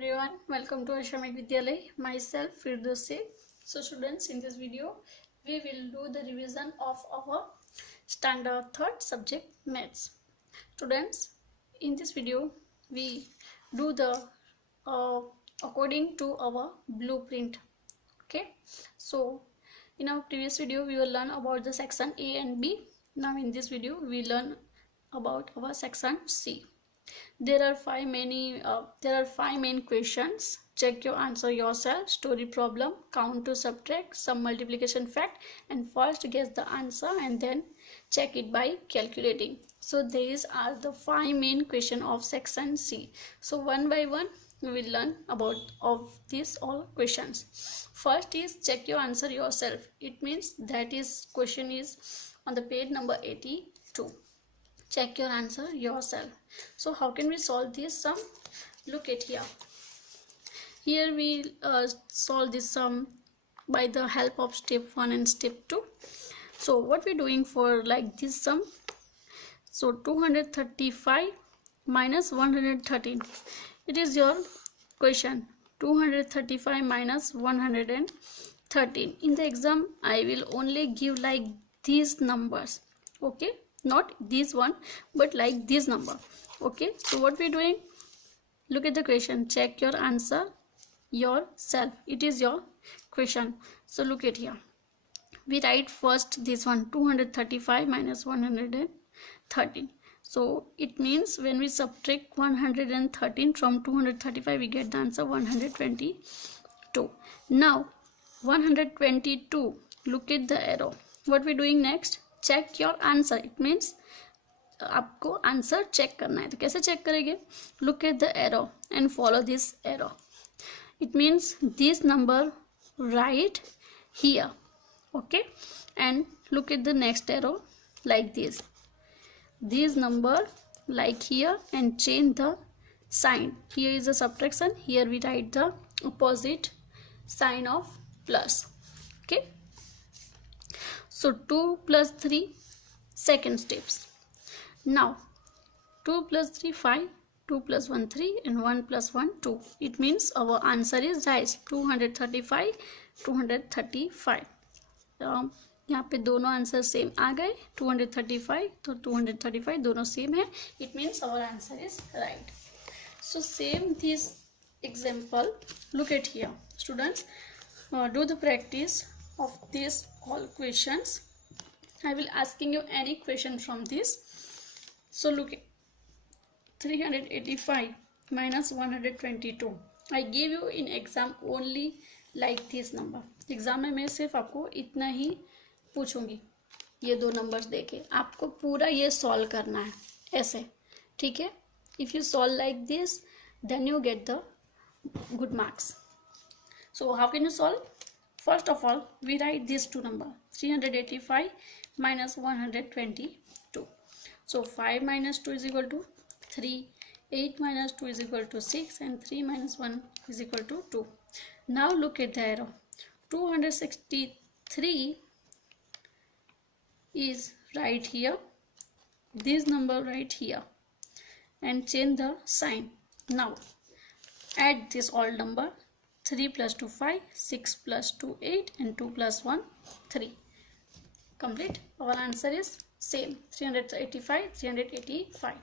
Everyone, welcome to Ashramik Vidyalay. Myself, Firdausi. So, students, in this video, we will do the revision of our standard third subject maths. Students, in this video, we do the uh, according to our blueprint. Okay, so in our previous video, we will learn about the section A and B. Now, in this video, we learn about our section C. There are five main questions. Check your answer yourself. Story problem, count to subtract, some multiplication fact, and first guess the answer and then check it by calculating. So these are the five main question of section C. So one by one we will learn about of these all questions. First is check your answer yourself. It means that is question is on the page number 82. Check your answer yourself. So how can we solve this sum? Look at here we solve this sum by the help of step 1 and step 2. So what we're doing for like this sum, so 235 minus 113, it is your question. 235 minus 113. In the exam I will only give like these numbers, okay, not this one but like this number. Okay, so what we're doing, look at the question, check your answer yourself. It is your question. So look at here, we write first this one, 235 minus 113. So it means when we subtract 113 from 235 we get the answer 122. Now 122, look at the arrow. What we're doing next, check your answer. It means आपको answer check करना है. तो कैसे check करेंगे? Look at the arrow and follow this arrow. It means this number right here, okay, and look at the next arrow like this number like here and change the sign. Here is a subtraction, here we write the opposite sign of plus. Okay, so 2 plus 3 second steps. Now 2 plus 3 5, 2 plus 1 3 and 1 plus 1 2. It means our answer is right, 235 235. यहाँ पे दोनों answer same आ गए. 235 तो 235 दोनों same है. It means our answer is right. So same this example, look at here students, do the practice of these all questions. I will asking you any question from this. So look at 385 minus 122. I gave you in exam only like this number. Exam में मैं सिर्फ आपको इतना ही पूछूंगी, ये दो numbers देके आपको पूरा ये सॉल्व करना है ऐसे, ठीक है. If you solve like this then you get the good marks. So how can you solve? First of all, we write these two numbers, 385 minus 122. So 5 minus 2 is equal to 3, 8 minus 2 is equal to 6 and 3 minus 1 is equal to 2. Now look at the arrow. 263 is right here, this number right here, and change the sign. Now add this all number. 3 plus 2 5, 6 plus 2 8 and 2 plus 1 3. Complete. Our answer is same, 385 385.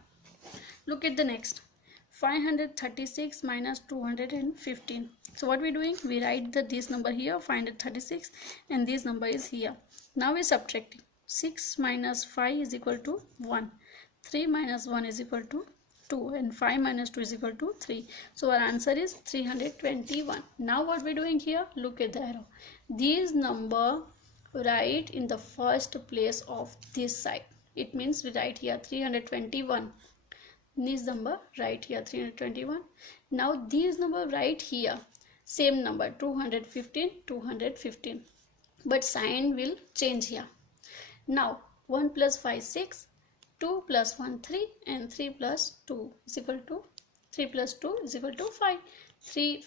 Look at the next, 536 minus 215. So what we doing, we write this number here, 536, and this number is here. Now we subtracting. 6 minus 5 is equal to 1, 3 minus 1 is equal to 2 and 5 minus 2 is equal to 3. So our answer is 321. Now what we're doing here, look at the arrow. These number write in the first place of this side. It means we write here 321. This number right here 321. Now these number right here, same number 215 215, but sign will change here. Now 1 plus 5 6, 2 plus 1 3 and 3 plus 2 is equal to 3 plus 2 is equal to 5.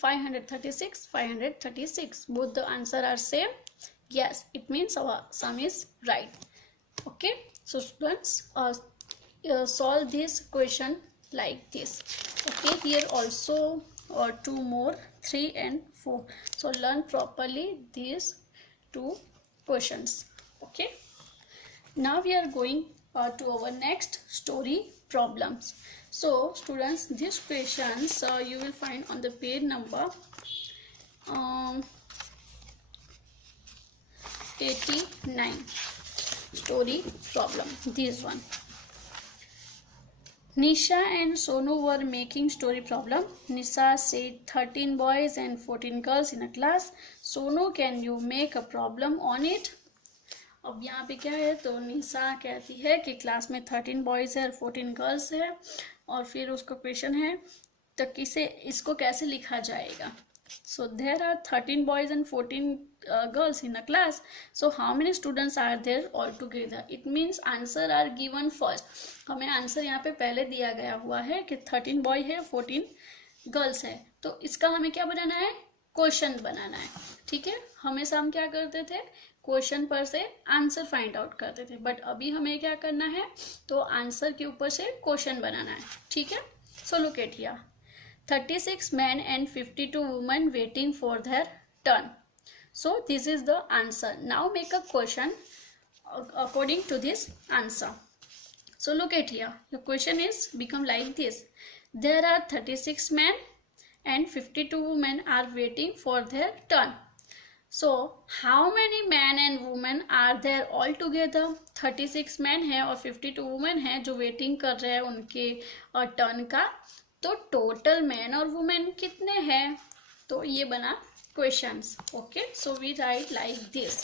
536 536, both the answer are same. Yes, it means our sum is right. Okay, so students, solve this question like this. Okay, here also or 2 more, 3 and 4. So learn properly these two questions. Okay. Now we are going to our next story problems. So students, these questions you will find on the page number 89. Story problem, this one. Nisha and Sonu were making story problem. Nisha said 13 boys and 14 girls in a class. Sonu, can you make a problem on it? अब यहाँ पे क्या है, तो निशा कहती है कि class में 13 बॉयज़ है और 14 गर्ल्स है, और फिर उसका क्वेश्चन है तो इसको कैसे लिखा जाएगा. So there are 13 boys and 14 girls in a class. So how many students are there all together? It means answer are given first. हमें आंसर यहाँ पे पहले दिया गया हुआ है कि 13 बॉय है 14 गर्ल्स है, तो इसका हमें क्या बनाना है, क्वेश्चन बनाना है. ठीक है, हमेशा हम क्या करते थे, क्वेश्चन पर से आंसर फाइंड आउट करते थे, बट अभी हमें क्या करना है, तो आंसर के ऊपर से क्वेश्चन बनाना है. ठीक है, so look at here. 36 men and 52 women waiting for their turn. So this is the answer. Now make a question according to this answer. So look at here. The question is become like this. There are 36 men and 52 women are waiting for their turn. So how many men and women are there all together? 36 men है और 52 women है जो waiting कर रहे हैं उनके turn का. तो टोटल मैन और वुमेन कितने हैं, तो ये बना questions. Okay, so we write like this.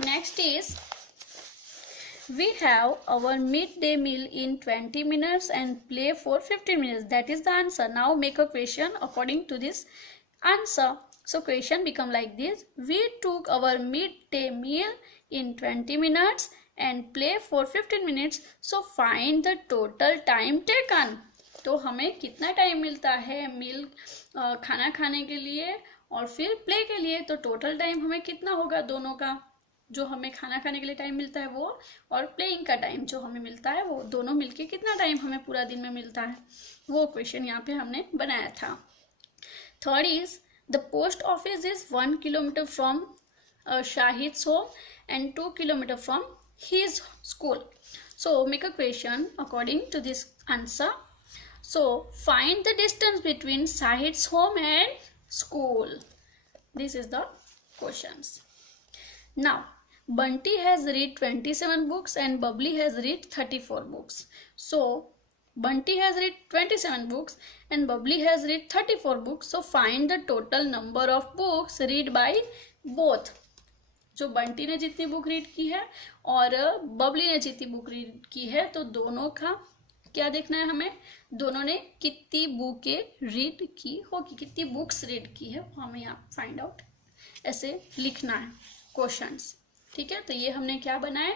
Next is we have our mid day meal in 20 minutes and play for 15 minutes. That is the answer. Now make a question according to this answer. So question become like this. We took our mid day meal in 20 minutes and play for 15 minutes. So find the total time taken. तो हमें कितना time मिलता है मील खाना खाने के लिए और फिर प्ले के लिए, तो टोटल टाइम हमें कितना होगा दोनों का, जो हमें खाना खाने के लिए टाइम मिलता है वो और प्लेइंग का टाइम जो हमें मिलता है वो, दोनों मिलके कितना टाइम हमें पूरा दिन में मिलता है, वो क्वेश्चन यहाँ पे हमने बनाया था. Third is the post office is 1 kilometer from Shahid's home and 2 kilometer from his school. So make a question according to this answer. So find the distance between Shahid's home and school. This is the questions. Now Bunty has read 27 books and Bubbly has read 34 books. So Bunty has read 27 books and Bubbly has read 34 books. So find the total number of books read by both. जो बंटी ने जितनी book read की है और बबली ने जितनी book read की है, तो दोनों का क्या देखना है हमें, दोनों ने कितनी बुकें रीड की होगी, कितनी बुक्स रीड की है, वो हमें यहाँ फाइंड आउट ऐसे लिखना है क्वेश्चंस. ठीक है, तो ये हमने क्या बनाया,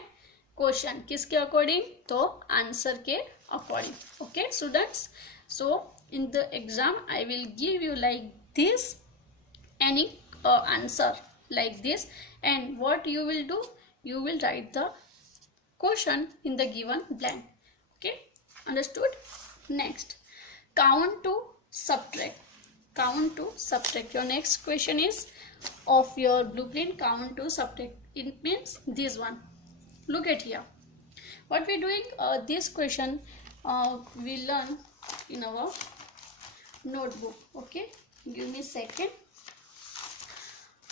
क्वेश्चन किसके अकॉर्डिंग, तो आंसर के according. Okay students, so in the exam I will give you like this any answer like this, and what you will do, you will write the question in the given blank. Okay, understood? Next, count to subtract. Count to subtract. Your next question is of your blueprint, count to subtract. It means this one. Look at here. What we doing? This question we learn in our notebook. Okay, give me a second.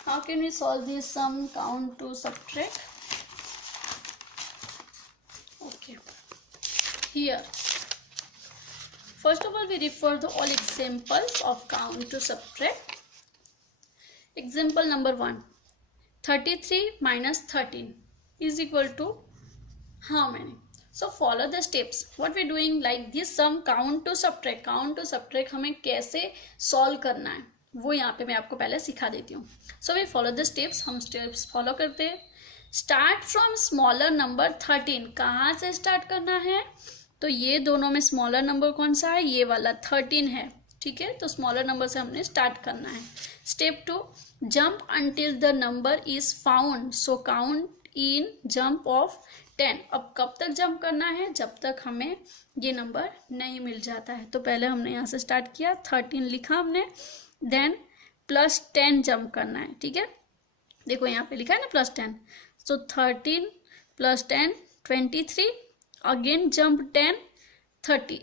How can we solve this sum, count to subtract? Okay, here first of all we refer the all examples of count to subtract. Example number 1, 33 minus 13 is equal to how many? So follow the steps. What we doing like this sum, count to subtract. Count to subtract हमें कैसे solve करना है वो यहाँ पे मैं आपको पहले सिखा देती हूँ. So we follow the steps. हम स्टेप्स फॉलो करते हैं. Start from smaller number 13. कहाँ से स्टार्ट करना है, तो ये दोनों में स्मॉलर नंबर कौन सा है, ये वाला 13 है. ठीक है, तो स्मॉलर नंबर से हमने स्टार्ट करना है. Step 2, jump until the number is found. So count in jump of 10। अब कब तक जंप करना है, जब तक हमें ये नंबर नहीं मिल जाता है। तो पहले हमने यहाँ से स्टार्ट किया, 13 लिखा हमने, देन +10 जंप करना है, ठीक है। देखो यहाँ पे लिखा है ना +10, सो 13 + 10 23, again jump 10 13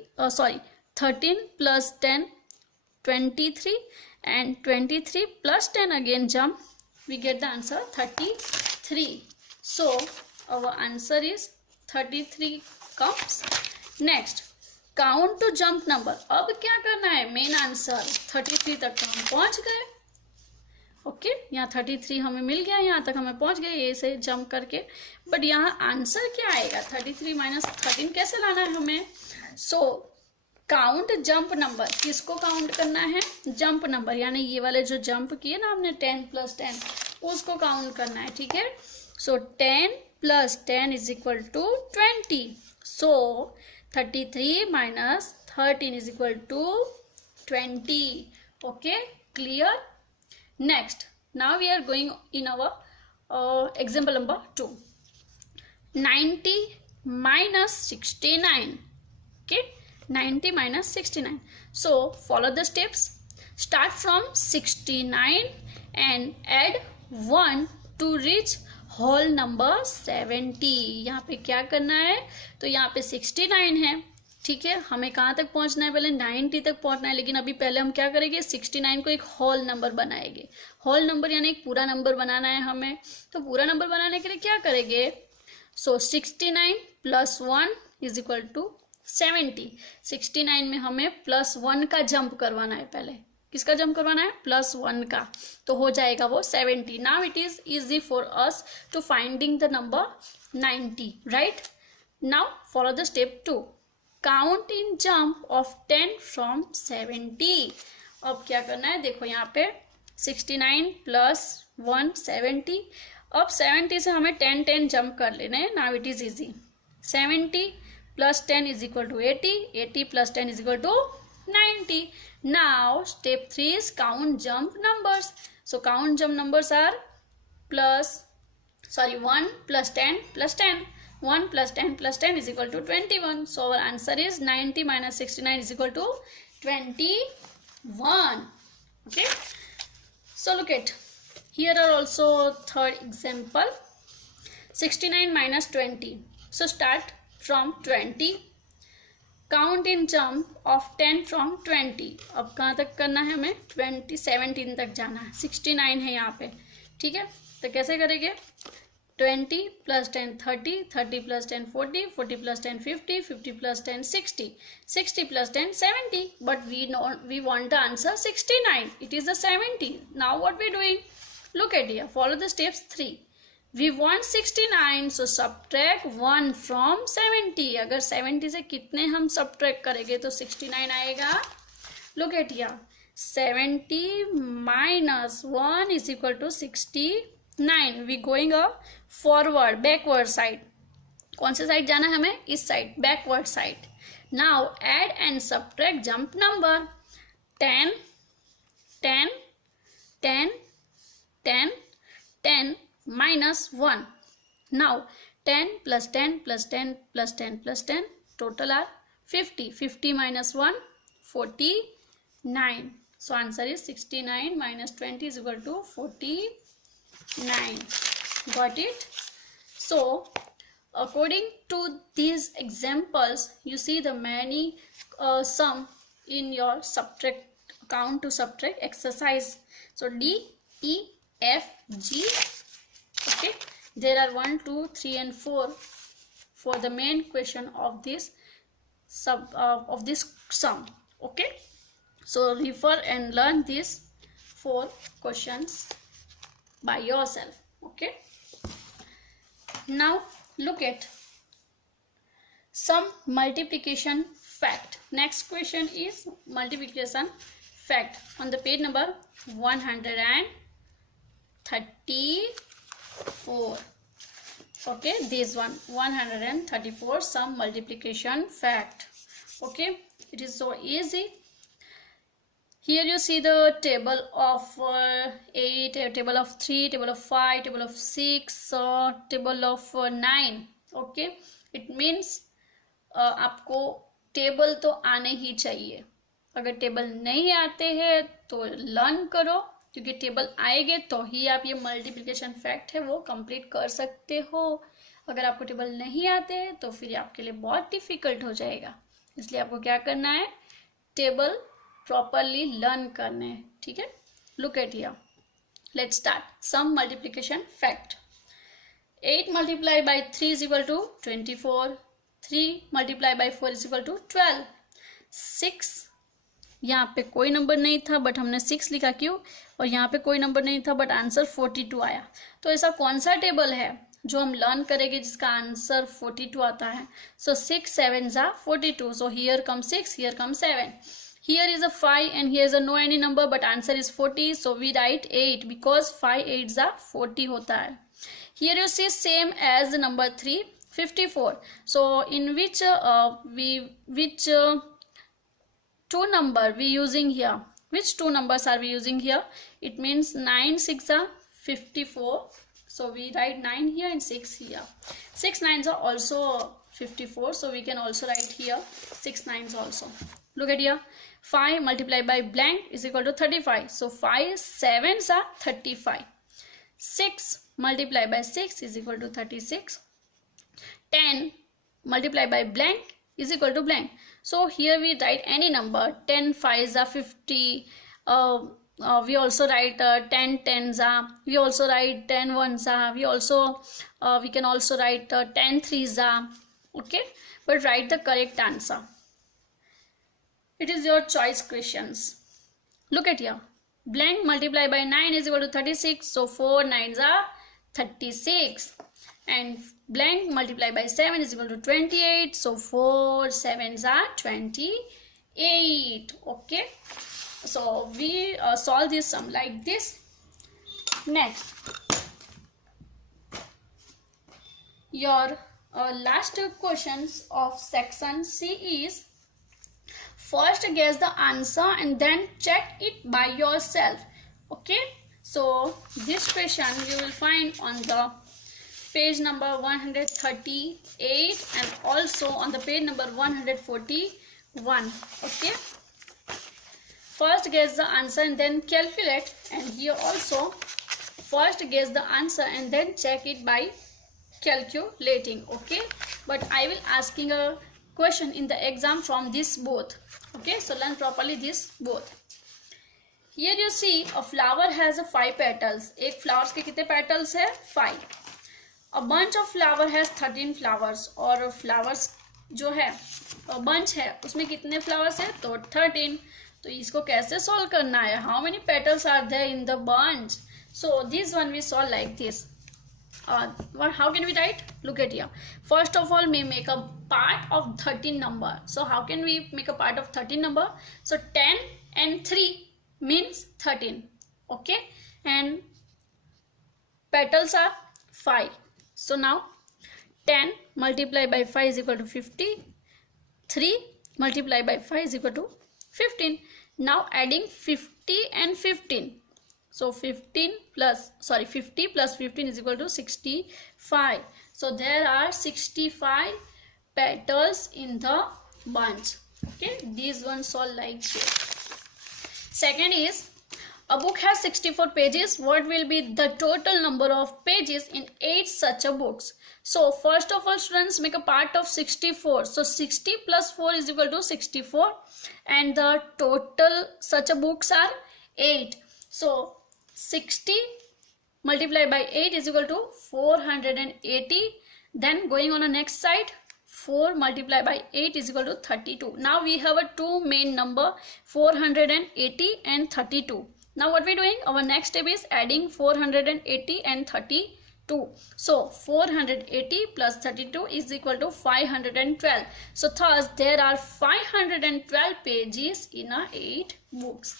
+ 10 23 and 23 + 10 again jump, we get the answer 33. So our answer is 33 comes. Next, count to jump number. अब क्या करना है, मेन आंसर 33 तक तो हम पहुंच गए, ओके यहाँ 33 हमें मिल गया, यहाँ तक हमें पहुंच गए ये से जंप करके। बट यहाँ आंसर क्या आएगा, 33 - 13 कैसे लाना है हमें। सो काउंट जंप नंबर, किसको काउंट करना है, जंप नंबर, यानी ये वाले जो जंप किए ना हमने 10 + 10 उसको काउंट करना है, ठीक है। सो 10 + 10 = 20, सो 33 - 13 = 20, okay clear. Next, now we are going in our example number 2. 90 - 69, okay, 90 - 69. So follow the steps. Start from 69 and add 1 to reach whole number 70. यहाँ पे क्या करना है, तो यहाँ पे 69 है, ठीक है। हमें कहाँ तक पहुंचना है, पहले 90 तक पहुंचना है, लेकिन अभी पहले हम क्या करेंगे, 69 को एक होल नंबर बनाएंगे। होल नंबर यानी एक पूरा नंबर बनाना है हमें, तो पूरा नंबर बनाने के लिए क्या करेंगे, सो 69 + 1 = 70। 69 में हमें +1 का जंप करवाना है, पहले किसका जंप करवाना है, +1 का, तो हो जाएगा वो 70। Now it is easy for us to finding the number 90, right. Now follow the step 2, count in jump of 10 from 70। अब क्या करना है, देखो यहाँ पे 69 + 1 70। अब 70 से हमें 10 10 जंप कर लेना है। Now it is easy, 70 + 10 = 80, 80 + 10 = 90। Now step 3 is count jump numbers. So count jump numbers are 1 + 10 + 10. 1 + 10 + 10 = 21. So our answer is 90 - 69 = 21. Okay. So look at, here are also third example, 69 - 20. So start from 20. Count in jump of 10 from 20. अब कहाँ तक करना है हमें, 17 तक जाना है, 69 है यहाँ पे, ठीक है। तो कैसे करेंगे, 20 + 10 30, 30 + 10 40, 40 + 10 50, 50 + 10 60, 60 + 10 70. But we want the answer 69. It is the 70. Now what we doing? Look at here. Follow the steps 3. We want 69, so subtract 1 from 70. अगर 70 से कितने हम subtract करेंगे तो 69 आएगा। Look at here. 70 - 1 = 69. We going a forward, backward side. कौन से side जाना है हमें, इस side, backward side. Now add and subtract jump number. 10 10 10 10 10 -1. Now 10 + 10 + 10 + 10 + 10 total are 50. 50 - 1 49. So answer is 69 - 20 = 49. Got it? So according to these examples, you see the many sum in your subtract, count to subtract exercise. So D, E, F, G. Okay, there are 1 2 3 and 4 for the main question of this sum. Okay, so refer and learn these 4 questions by yourself. Okay, now look at some multiplication fact. Next question is multiplication fact on the page number 134. Okay, this one 134, some multiplication fact. Okay, it is so easy. Here you see the table of 8, table of 3, table of 5, table of 6, table of 9. Okay, it means आपको table तो आने ही चाहिए। अगर table नहीं आते हैं तो learn करो, क्योंकि टेबल आएंगे तो ही आप ये मल्टीप्लिकेशन फैक्ट है वो कंप्लीट कर सकते हो। अगर आपको टेबल नहीं आते हैं तो फिर आपके लिए बहुत डिफिकल्ट हो जाएगा। इसलिए आपको क्या करना है, टेबल प्रॉपरली लर्न करने हैं, ठीक है। Look at here, let's start some multiplication fact. 8 multiplied by 3 is equal to 24. 3 multiplied by 4 is equal to 12. 6, यहाँ पे कोई नंबर नहीं था बट हमने 6 लिखा, क्यों? और यहाँ पे कोई नंबर नहीं था बट आंसर 42 आया। तो ऐसा कौन सा टेबल है जो हम लर्न करेंगे जिसका आंसर 42 आता है? सो 6 7s are 42. So here comes 6, here comes 7. Here is a 5 and here is a no any number but answer is 40. So we write 8 because 5 8s are 40 होता है। Here you see same as the number 3, 54. So in which two number we using here? Which two numbers are we using here? It means 9 6 are 54. So we write 9 here and 6 here. 6 9s are also 54. So we can also write here 6 9s also. Look at here. 5 multiplied by blank is equal to 35. So 5 7s are 35. 6 multiplied by 6 is equal to 36. 10 multiplied by blank is equal to blank. So here we write any number. 10 5s are 50. We also write 10 10s are. We also write 10 1s are. We can also write 10 3s are. Okay, but write the correct answer. It is your choice questions. Look at here. Blank multiplied by 9 is equal to 36. So 4 9s are 36. And blank multiplied by 7 is equal to 28. So 4 7s are 28. Okay. So we solve this sum like this. Next, your last questions of section C is, first guess the answer and then check it by yourself. Okay, so this question you will find on the page number 138 and also on the page number 141. Okay, first guess the answer and then calculate, and here also first guess the answer and then check it by calculating. Okay, but I will asking a question in the exam from this both. Okay, so learn properly this both. Here you see a flower has a 5 petals. एक flowers के कितने petals है? 5. A bunch of flower has 13 flowers. और flowers जो है bunch है उसमें कितने flowers है? तो 13. तो इसको कैसे solve करना है? How many petals are there in the bunch? So this one we solve like this. How can we write? Look at here. First of all, we make a part of 13 number. So how can we make a part of 13 number? So 10 and 3 means 13. Okay, and petals are 5. So now 10 multiplied by 5 is equal to 50. 3 multiplied by 5 is equal to 15. Now adding 50 and 15. So 50 plus 15 is equal to 65. So there are 65 petals in the bunch. Okay, these ones solve like this. Second is, a book has 64 pages. What will be the total number of pages in 8 such a books? So first of all, students, make a part of 64. So 60 plus 4 is equal to 64, and the total such a books are 8. So 60 multiplied by 8 is equal to 480. Then going on the next side, 4 multiplied by 8 is equal to 32. Now we have a two main number, 480 and 32. Now what we are doing? Our next step is adding 480 and 32. So 480 plus 32 is equal to 512. So thus there are 512 pages in a 8 books.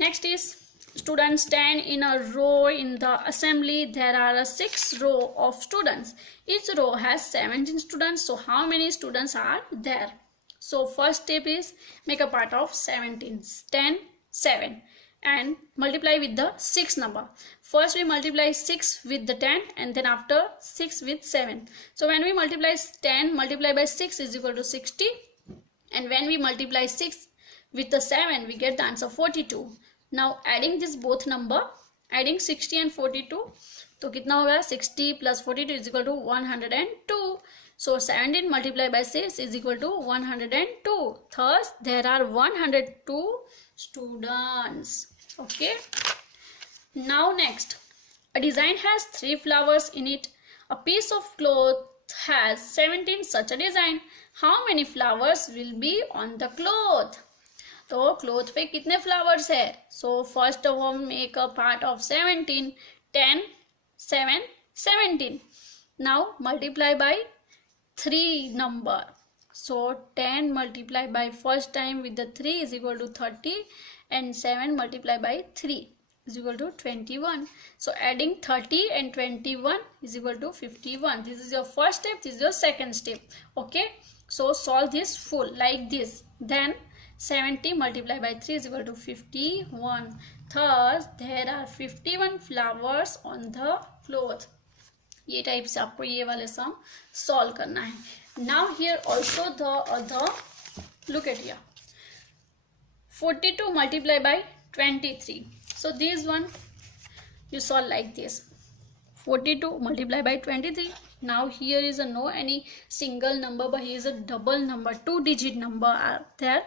Next is, students stand in a row in the assembly. There are 6 rows of students. Each row has 17 students. So how many students are there? So first step is make a part of 17. 10 7. and multiply with the 6 number. First we multiply 6 with the 10 and then after 6 with 7. So when we multiply 10 multiplied by 6 is equal to 60, and when we multiply 6 with the 7 we get the answer 42. Now adding this both number, adding 60 and 42, तो कितना होगा 60 plus 42 is equal to 102. So 17 multiplied by 6 is equal to 102. Thus there are 102 students. Okay. Now next, a design has 3 flowers in it. A piece of cloth has 17 such a design. How many flowers will be on the cloth? तो cloth पे कितने flowers है? So first हम make a part of 17, 10, 7, 17. Now multiply by 3 number. So 10 multiplied by first time with the 3 is equal to 30, and 7 multiplied by 3 is equal to 21. So adding 30 and 21 is equal to 51. This is your first step, this is your second step. Okay, so solve this full like this. Then 70 multiplied by 3 is equal to 51. Thus there are 51 flowers on the cloth. ये type से आपको ये वाले sum solve करना है. Now here also the other, look at here, 42 multiplied by 23. So this one you solve like this, 42 multiplied by 23. Now here is a no any single number, but here is a double number, 2-digit number are there.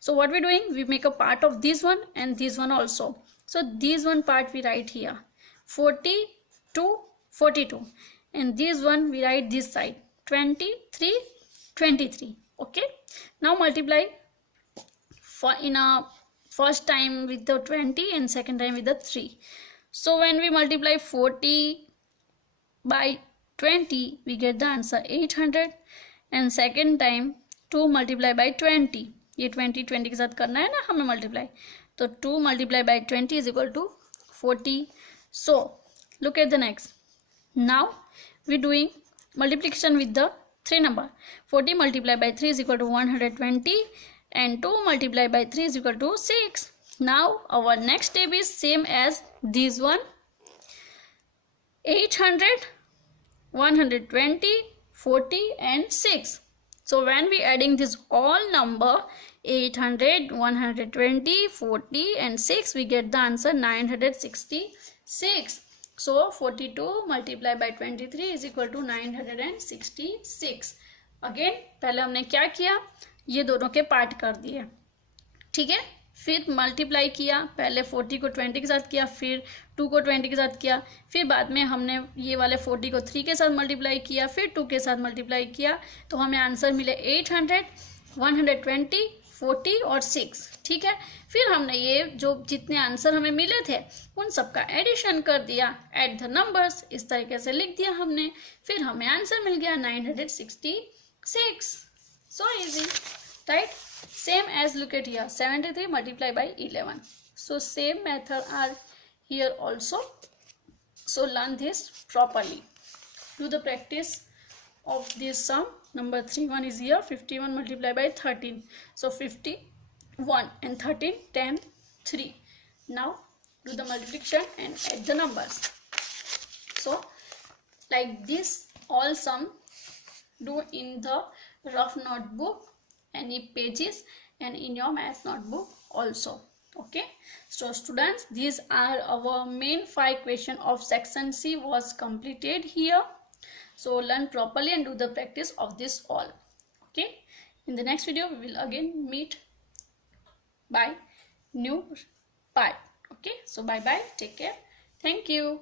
So what we're doing, we make a part of this one and this one also. So this one part we write here 42, 42, and this one we write this side 23, 23. Okay, now multiply for in a first time with the 20 and second time with the 3. So when we multiply 40 by 20 we get the answer 800, and second time 2 multiply by 20, ये 20 20 के साथ करना है ना हमें multiply, तो 2 multiply by 20 is equal to 40. So look at the next. Now we doing multiplication with the 3 number. 40 multiplied by 3 is equal to 120, and 2 multiplied by 3 is equal to 6. Now our next step is same as this one, 800, 120, 40 and 6. So when we adding this all number 800, 120, 40 and 6, we get the answer 966. So 42 multiplied by 23 is equal to 966. Again पहले हमने क्या किया, ये दोनों के part कर दिए, ठीक है. फिर मल्टीप्लाई किया, पहले 40 को 20 के साथ किया, फिर 2 को 20 के साथ किया, फिर बाद में हमने ये वाले 40 को 3 के साथ मल्टीप्लाई किया, फिर 2 के साथ मल्टीप्लाई किया, तो हमें आंसर मिले 800, 120, 40 और 6. ठीक है. फिर हमने ये जो जितने आंसर हमें मिले थे उन सब का एडिशन कर दिया, एड द नंबर्स, इस तरीके से लिख दिया हमने, फिर हमें आंसर मिल गया 966. So easy, right. Same as look at here, 73 multiplied by 11. So same method are here also. So learn this properly. Do the practice of this sum. Number 3 one is here, 51 multiplied by 13. So 51 and 13, 10, 3. Now do the multiplication and add the numbers. So like this all sum do in the rough notebook, any pages, and in your math notebook also. Okay, so students, these are our main 5 question of section C was completed here. So learn properly and do the practice of this all. Okay, in the next video we will again meet by new part. Okay, so bye bye, take care, thank you.